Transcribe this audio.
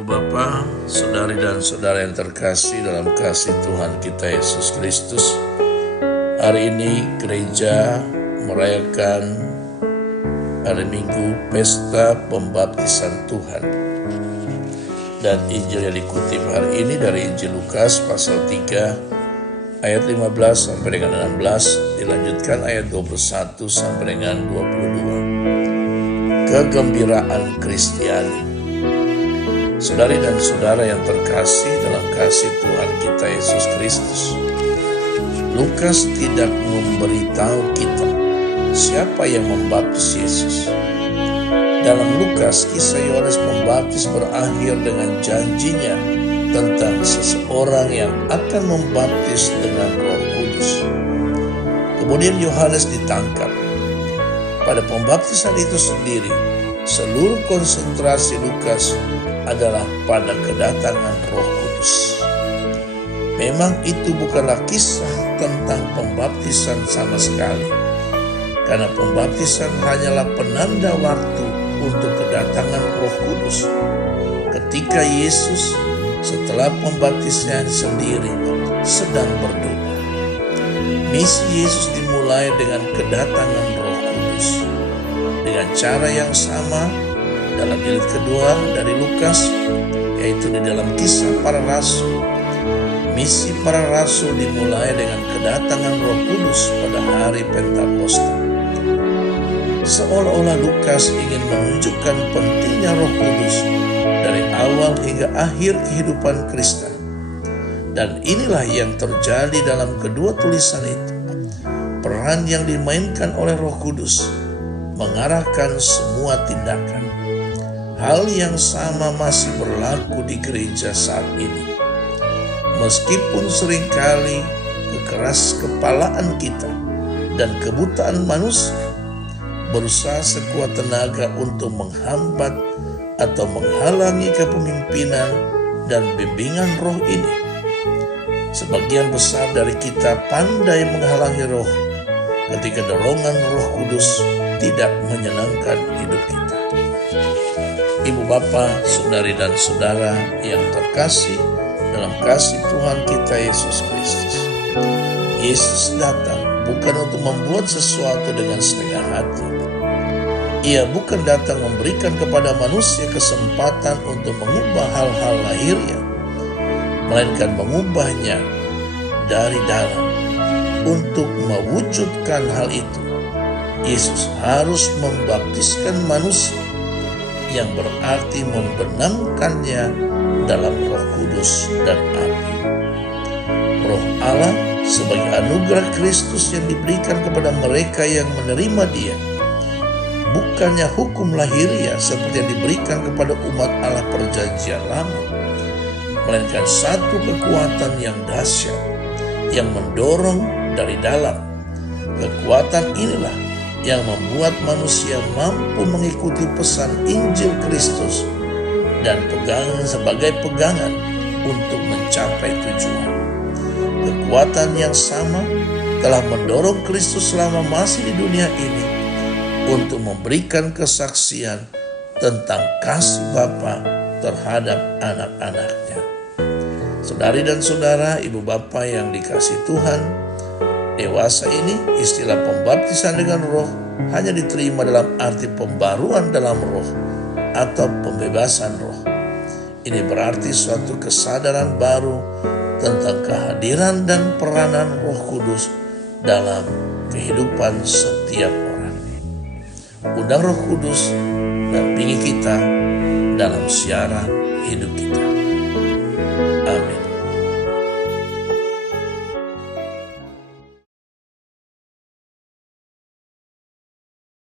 Ibu Bapa, saudari dan saudara yang terkasih dalam kasih Tuhan kita Yesus Kristus, hari ini gereja merayakan hari Minggu Pesta Pembaptisan Tuhan. Dan Injil yang dikutip hari ini dari Injil Lukas pasal 3 ayat 15 sampai dengan 16, dilanjutkan ayat 21 sampai dengan 22. Kegembiraan Kristiani. Saudari dan saudara yang terkasih dalam kasih Tuhan kita Yesus Kristus, Lukas tidak memberitahu kita siapa yang membaptis Yesus. Dalam Lukas, kisah Yohanes Pembaptis berakhir dengan janjinya tentang seseorang yang akan membaptis dengan Roh Kudus. Kemudian Yohanes ditangkap. Pada pembaptisan itu sendiri, seluruh konsentrasi Lukas adalah pada kedatangan Roh Kudus. Memang itu bukanlah kisah tentang pembaptisan sama sekali, karena pembaptisan hanyalah penanda waktu untuk kedatangan Roh Kudus. Ketika Yesus setelah pembaptisnya sendiri sedang berdoa, misi Yesus dimulai dengan kedatangan Roh Kudus. Dengan cara yang sama dalam jilid kedua dari Lukas, yaitu di dalam kisah para rasul, misi para rasul dimulai dengan kedatangan Roh Kudus pada hari Pentakosta. Seolah-olah Lukas ingin menunjukkan pentingnya Roh Kudus dari awal hingga akhir kehidupan Kristen. Dan inilah yang terjadi dalam kedua tulisan itu. Peran yang dimainkan oleh Roh Kudus mengarahkan semua tindakan. Hal yang sama masih berlaku di gereja saat ini. Meskipun seringkali kekeras kepalaan kita dan kebutaan manusia berusaha sekuat tenaga untuk menghambat atau menghalangi kepemimpinan dan bimbingan roh ini. Sebagian besar dari kita pandai menghalangi roh ketika dorongan Roh Kudus tidak menyenangkan hidup kita. Ibu bapa, saudari dan saudara yang terkasih dalam kasih Tuhan kita Yesus Kristus, Yesus datang bukan untuk membuat sesuatu dengan setengah hati. Ia bukan datang memberikan kepada manusia kesempatan untuk mengubah hal-hal lahirnya, melainkan mengubahnya dari dalam. Untuk mewujudkan hal itu, Yesus harus membaptiskan manusia, yang berarti membenamkannya dalam Roh Kudus dan api. Roh Allah sebagai anugerah Kristus yang diberikan kepada mereka yang menerima Dia, bukannya hukum lahiriah seperti yang diberikan kepada umat Allah perjanjian lama, melainkan satu kekuatan yang dahsyat yang mendorong dari dalam. Kekuatan inilah yang membuat manusia mampu mengikuti pesan Injil Kristus dan pegangan sebagai pegangan untuk mencapai tujuan. Kekuatan yang sama telah mendorong Kristus selama masih di dunia ini untuk memberikan kesaksian tentang kasih Bapa terhadap anak-anaknya. Saudari dan saudara, ibu bapa yang dikasih Tuhan, dewasa ini istilah pembaptisan dengan roh hanya diterima dalam arti pembaruan dalam roh atau pembebasan roh. Ini berarti suatu kesadaran baru tentang kehadiran dan peranan Roh Kudus dalam kehidupan setiap orang. Undang Roh Kudus dampingi kita dalam siaran hidup kita.